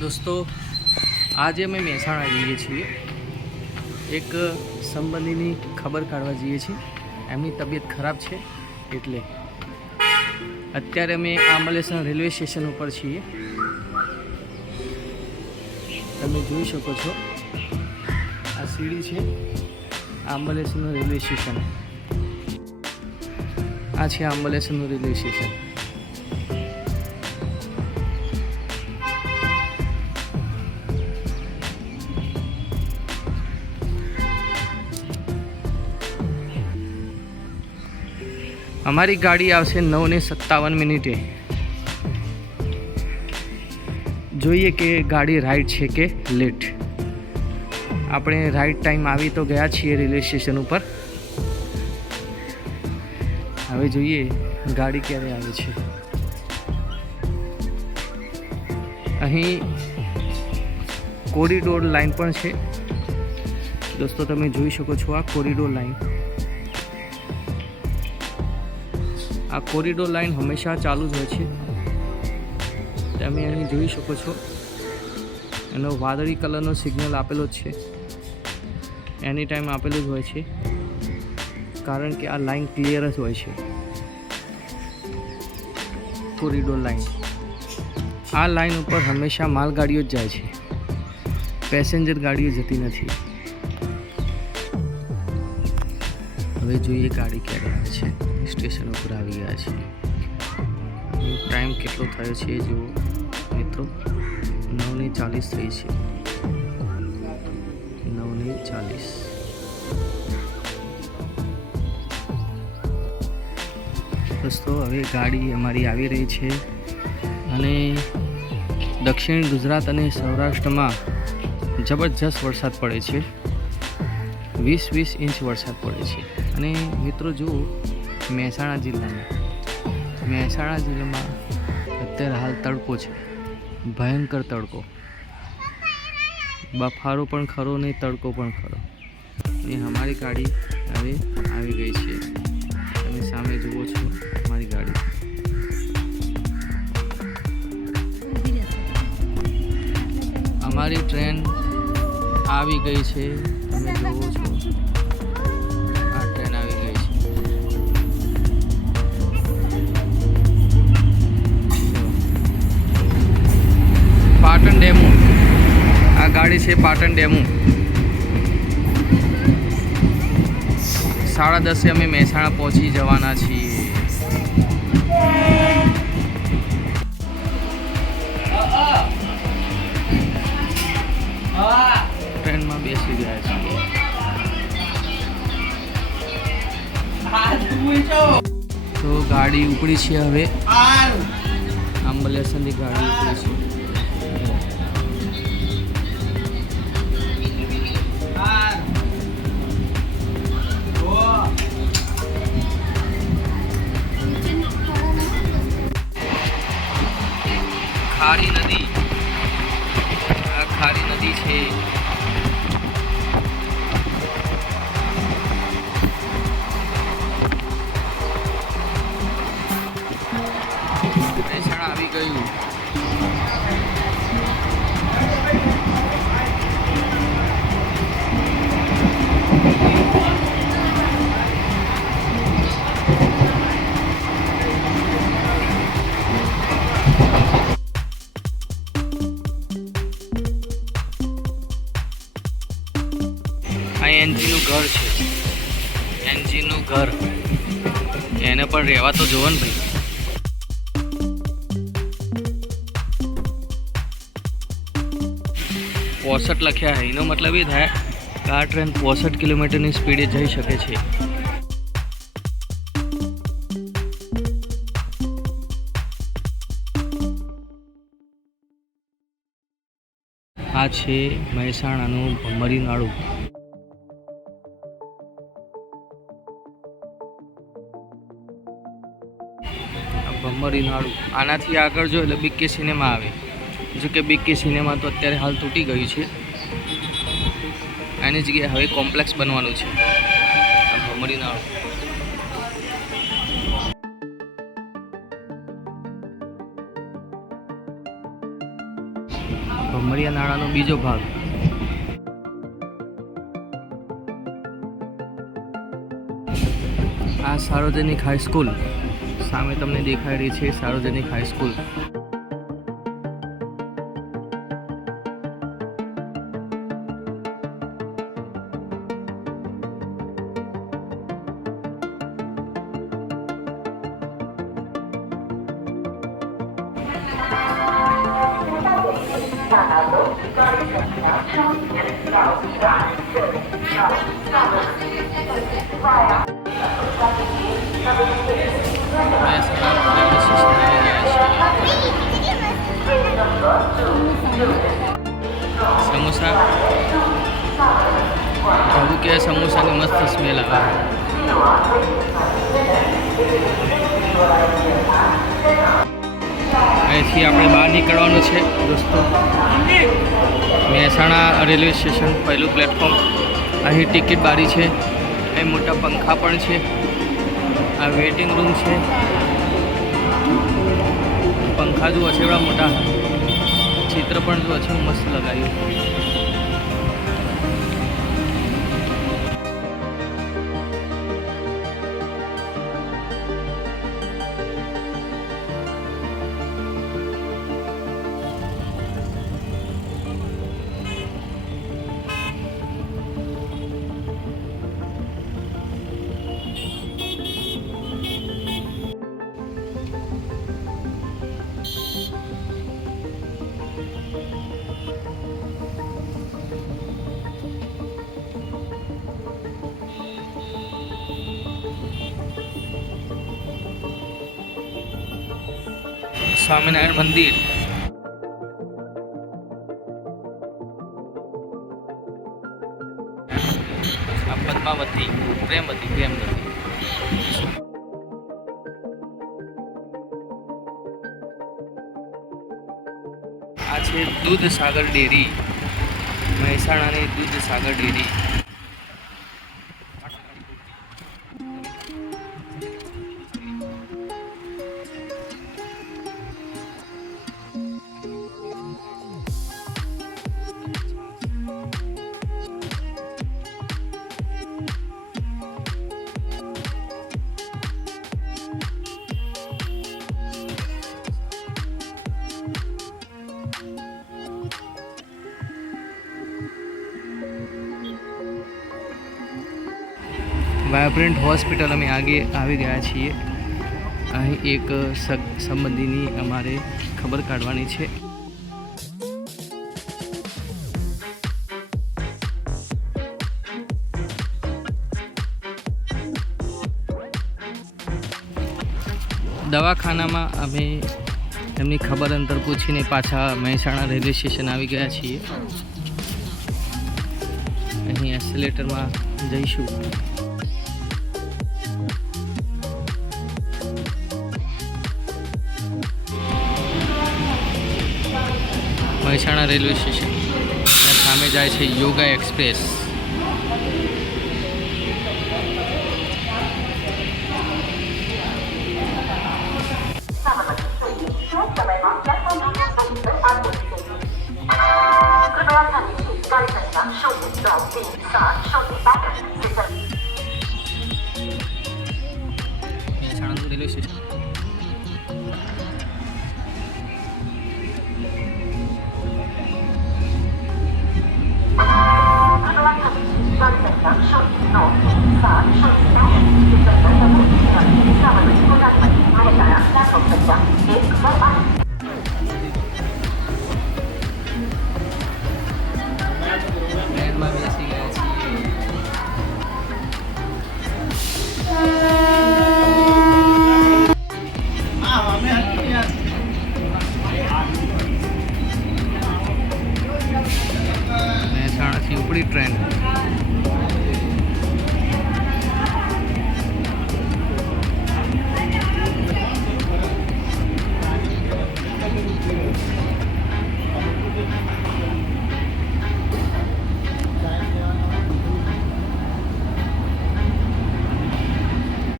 દોસ્તો, આજે અમે મહેસાણા જઈએ છીએ. એક સંબંધીની ખબર કાઢવા જઈએ છીએ. એમની તબિયત ખરાબ છે એટલે અત્યારે અમે આંબલેસણ રેલવે સ્ટેશન ઉપર છીએ. તમે જોઈ શકો છો, આ સીડી છે આંબલેસણનું રેલવે સ્ટેશન. આ છે આંબલેસણનું રેલવે સ્ટેશન. અમારી ગાડી આવશે 9:57. જોઈએ કે ગાડી રાઈટ છે કે લેટ. આપણે રાઈટ ટાઈમ આવી તો ગયા છીએ રેલવે સ્ટેશન ઉપર. હવે જોઈએ ગાડી ક્યારે આવે છે. અહીં કોરિડોર લાઈન પણ છે દોસ્તો, તમે જોઈ શકો છો. આ કોરિડોર લાઈન, આ કોરિડોર લાઈન હંમેશા ચાલુ જ હોય છે. તમે અહીં જોઈ શકો છો, એનો વાદળી કલરનો સિગ્નલ આપેલો જ છે. એની ટાઈમ આપેલું જ હોય છે, કારણ કે આ લાઈન ક્લિયર જ હોય છે. કોરિડોર લાઈન, આ લાઈન ઉપર હંમેશા માલગાડીઓ જ જાય છે, પેસેન્જર ગાડીઓ જતી નથી. હવે જોઈએ ગાડી ક્યારે આવે છે. સ્ટેશન ઉપર આવી ગયા છે. ટાઈમ કેટલો થયો છે જુઓ મિત્રો, 9:40 થઈ છે. 9:40. દોસ્તો, હવે ગાડી અમારી આવી રહી છે અને દક્ષિણ ગુજરાત અને સૌરાષ્ટ્રમાં જબરજસ્ત વરસાદ પડે છે. 20 ઇંચ વરસાદ પડે છે. અને મિત્રો જુઓ, મહેસાણા જિલ્લામાં અત્યારે હાલ તડકો છે, ભયંકર તડકો. બફારો પણ ખરો ને તડકો પણ ખરો. અને અમારી ગાડી હવે આવી ગઈ છે. તમે સામે જુઓ છો અમારી ગાડી. અમારી ટ્રેન આવી ગઈ છે. તમે જુઓ છો, આ ટ્રેન આવી ગઈ છે. પાટણ ડેમો, આ ગાડી છે પાટણ ડેમો. 10:30 અમે મહેસાણા પહોંચી જવાના છીએ. ટ્રેનમાં બેસી ગયા છીએ. તો ગાડી ઉપડી છે. હવે આંબલેસણની ગાડી ઉપડી છે. ખારી નદી, આ ખારી નદી છે. મહેસાણા આવી ગયું. આ એનજીનું ઘર છે, એનજીનું ઘર. એને પણ રહેવા તો જોવો ને ભાઈ. પોસઠ લખ્યા. એનો મતલબ એ થાય કે આ ટ્રેન 65 કિલોમીટરની સ્પીડે જઈ શકે છે. આ છે મહેસાણાનું ભમરી નાળું. ભમરી નાળું, આનાથી આગળ જો એટલે બીકે સિનેમા આવે. જો કે બીકે સિનેમા તો અત્યારે હાલ તૂટી ગયું છે. એની જગ્યાએ હવે કોમ્પ્લેક્સ બનવાનું છે. આ ભમરી નાળું. ભમરિયા નાળાનો બીજો ભાગ. આ સાર્વજનિક હાઈસ્કૂલ સામે તમને દેખાઈ રહી છે. સાર્વજનિક હાઈસ્કૂલ સમોસા જવું કે સમોસાની મસ્ત સ્મેલ આવે. અહીંથી આપણે બહાર નીકળવાનું છે દોસ્તો. મહેસાણા રેલવે સ્ટેશન પહેલું પ્લેટફોર્મ. અહીં ટિકિટ બારી છે. અહીં મોટા પંખા પણ છે. આ વેઇટિંગ રૂમ છે. પંખા જુઓ છે એવડા મોટા. ચિત્ર પણ જુઓ છે મસ્ત લગાવ્યું. સ્વામિનારાયણ મંદિર. આ પદ્માવતી પ્રેમવતી. આ છે દૂધસાગર ડેરી. મહેસાણાની દૂધસાગર ડેરી. વાયબ્રન્ટ હોસ્પિટલ અમે આવી ગયા છીએ. અહીં એક સંબંધીની અમારે ખબર કાઢવાની છે. દવાખાનામાં અમે એમની ખબર અંતર પૂછીને પાછા મહેસાણા રેલવે સ્ટેશન આવી ગયા છીએ. અહીં એસ્કેલેટરમાં જઈશું. Mehsana railway station. સામે જાય છે yoga express. Mehsana railway station.